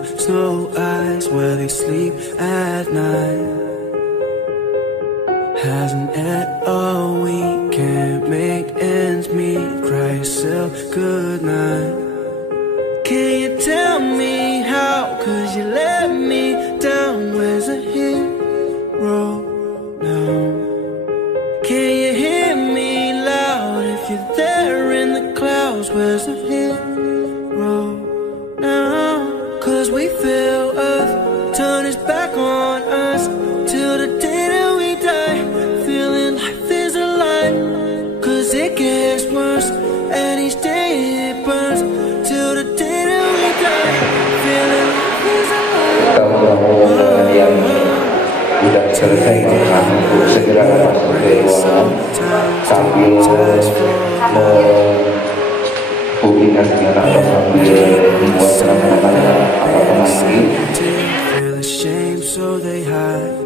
12 snow eyes where they sleep at night. Hasn't ate all week, can't make ends meet, cry yourself goodnight. Can you tell me how, 'cause you let me down, where's the hero now? Can you hear me loud, if you're there in the clouds, where's the hero now? 'Cause we feel Earth turn its back on us, till the day that we die, feeling life is a lie. 'Cause it gets worse, and each day it burns, till the day that we die, feeling life is a lie. Kamu yang sudah selesai makan untuk segera lepas dari ruangan sambil publikasikan atau sambil membuat penanganan apapun lagi. Feel ashamed so they hide.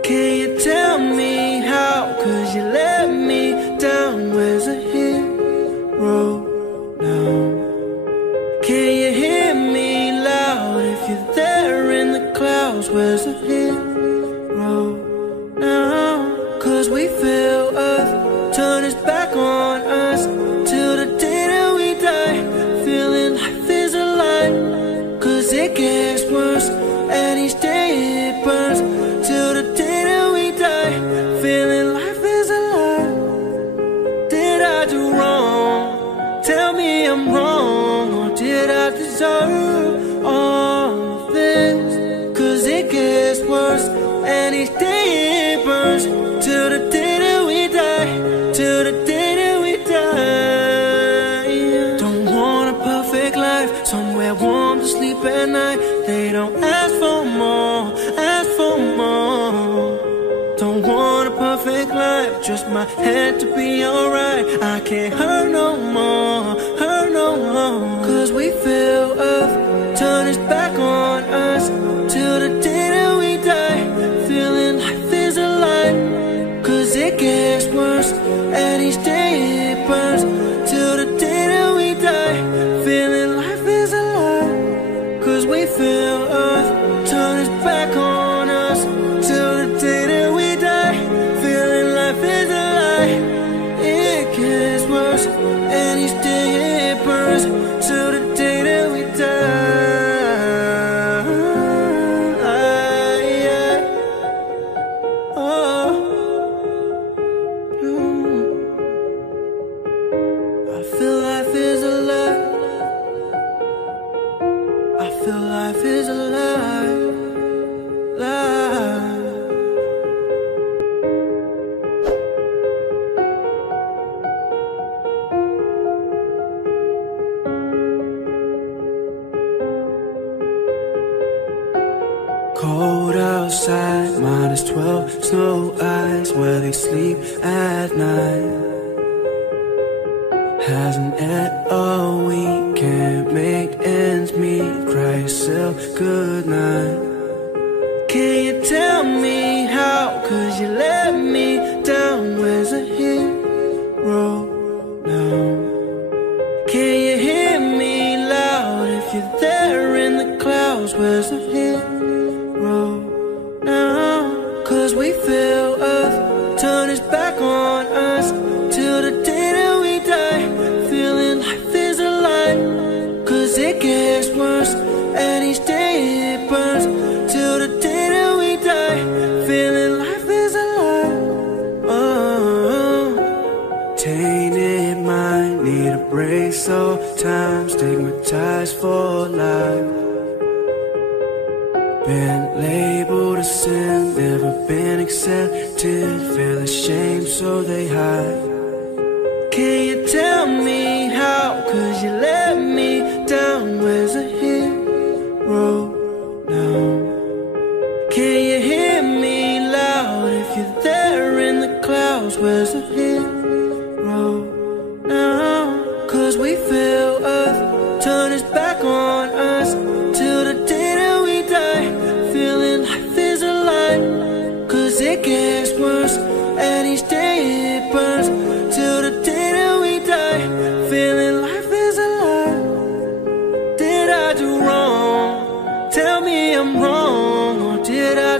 Can you tell me how, 'cause you let me down, where's the hero now? Can you hear me loud, if you're there in the clouds, where's the hero now? 'Cause we feel Earth turn its back on us, till the day that we die, feeling life is a lie. 'Cause it gets worse, and each day it burns, till the day that we die, feeling life is a lie. Did I do wrong? Tell me I'm wrong, or did I deserve all of this? 'Cause it gets worse, and each day it burns, till the day that we die, till the day that we die. Don't want a perfect life, somewhere warm to sleep at night. They don't ask for more, ask for more. Don't want a perfect life, just my head to be alright. I can't hurt no more, hurt no more. 'Cause we feel Earth turn its back on us, till the day that we die, feeling life is a lie. 'Cause it gets worse, and each day it burns, till the day that we die, feeling life is a lie. 'Cause we feel Earth turn its back on us, till the day that we die, feeling life is a lie. It gets worse, and each day it burns, till the day that we die. Oh, I feel life is a lie. I feel life is a lie, lie. Cold outside, -12 snow eyes where they sleep at night. Hasn't ate all week, can't make ends meet, cry yourself goodnight. Can you tell me how, 'cause you let me down, where's the hero now? Can you hear me loud, if you're there in the clouds, where's the hero now? 'Cause we feel Earth turn its back on us, till the day that we die, feeling life is a lie. 'Cause it gets worse, and each day it burns, till the day that we die, feeling life is a lie. Oh, tainted mind, need a break, so time stigmatized for life. Been labeled a sin, never been accepted, feel ashamed so they hide. Can you tell me how, 'cause you let me down, where's the hero now? Can you hear me loud, if you're there in the clouds, where's the hero now? 'Cause we feel Earth turn its back on us, till the day that we die, feeling life is a lie. 'Cause it gets worse, and each day it burns, till the day that we die, feeling life is a lie. Did I do wrong?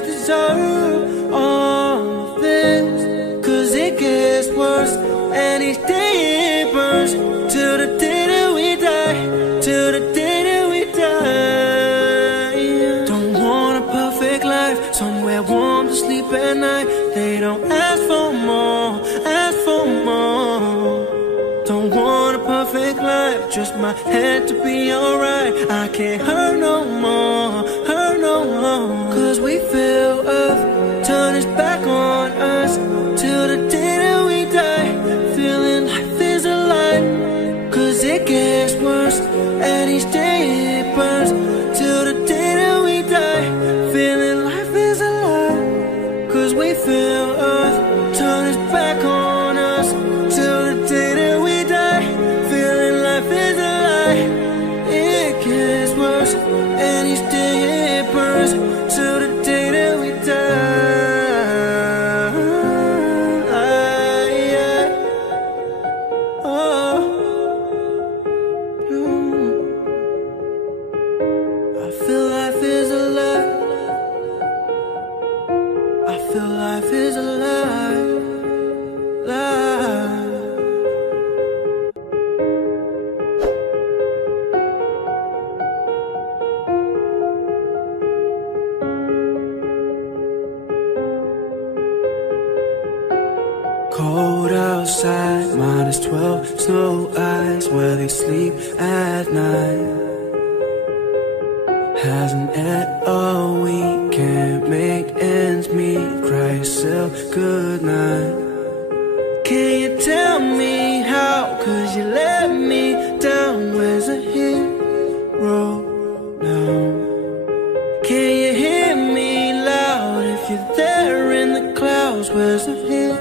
deserve all the things. Cause it gets worse, and each day it burns, till the day that we die, till the day that we die. Don't want a perfect life, somewhere warm to sleep at night. They don't ask for more, ask for more. Don't want a perfect life, just my head to be alright. I can't hurt no more, hurt no more. Cause we feel Earth turn its back on us, till the day that we die, feeling life is a lie. Cause it gets worse, and each day it burns, till the day that we die, feeling life is a lie. Cause we feel Earth turn its back on us, till the day that we die, feeling life is a lie. It gets worse, and each day it burns, till the day that we die. Oh. I feel life is a lie. I feel life is a lie, lie. Cold outside, -12, snow eyes, where they sleep at night. Hasn't ate all week, can't make ends meet, cry yourself goodnight. Can you tell me how, cause you let me down, where's a hero now? Can you hear me loud, if you're there in the clouds, where's the hero?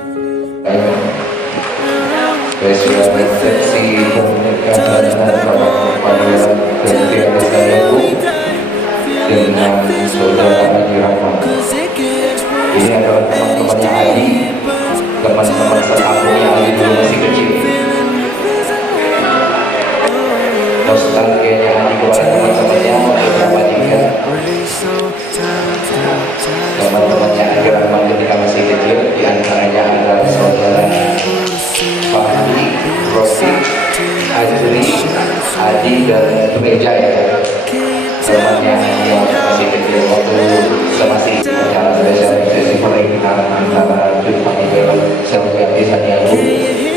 Cause we feel turn its back on us, till the day that we die, feeling life is a lie. Cause it gets worse, and each day it burns, till the day that we die, feeling life is a lie. Nostalgianya Adi kepada teman-temannya beberapa juga teman-temannya Agaraman ketika masih kecil, diantaranya adalah saudara Fahmi, Rofi, Adri, Adi, dan Meja ya. Temannya yang masih kecil waktu masih acara spesial sesi pernikahan antara Jum'at Idul Selviati Saniagu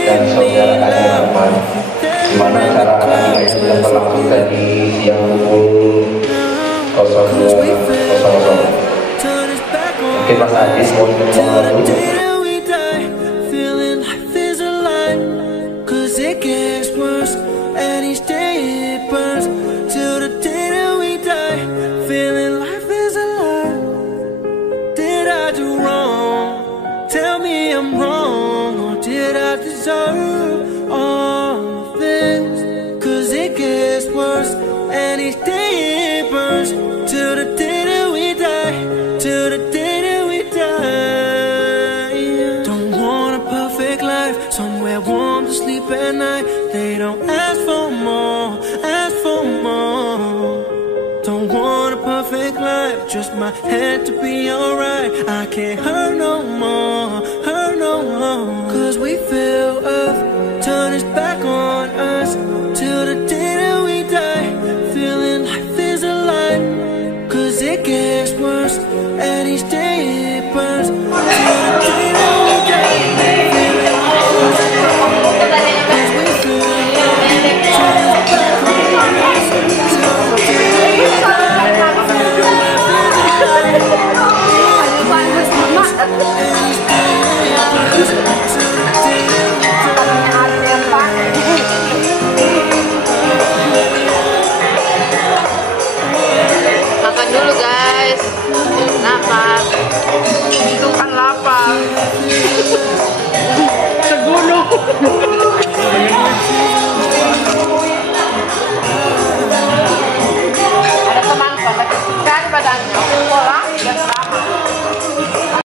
dan saudara Agaraman, di mana acara ini sudah berlangsung tadi siang pukul 02.00. Mungkin Mas Adis mau ngomong dulu. It gets worse, and each day it burns, till the day that we die, feeling life is a lie. Did I do wrong? Tell me I'm wrong, or did I deserve all the things? Cause it gets worse, and each day it burns, till the day that we die, till the day that we die. Don't want a perfect life, somewhere warm to sleep at night. They don't ask for more, ask for more. Don't want a perfect life, just my head to be alright. I can't hurt no more, hurt no more. Cause we feel Earth turn its back on us, till the day that we die, feeling life is a lie. Cause it gets worse, and each day it burns, till the day that we die, feeling life is a lie. Cause we feel Earth turn its back on us, till the day that we die, feeling life is a lie. It gets worse, and each day it burns, till the day that we Makan dulu guys. Kenapa? Itu kan lapar. Segunung. Ada teman kan badannya.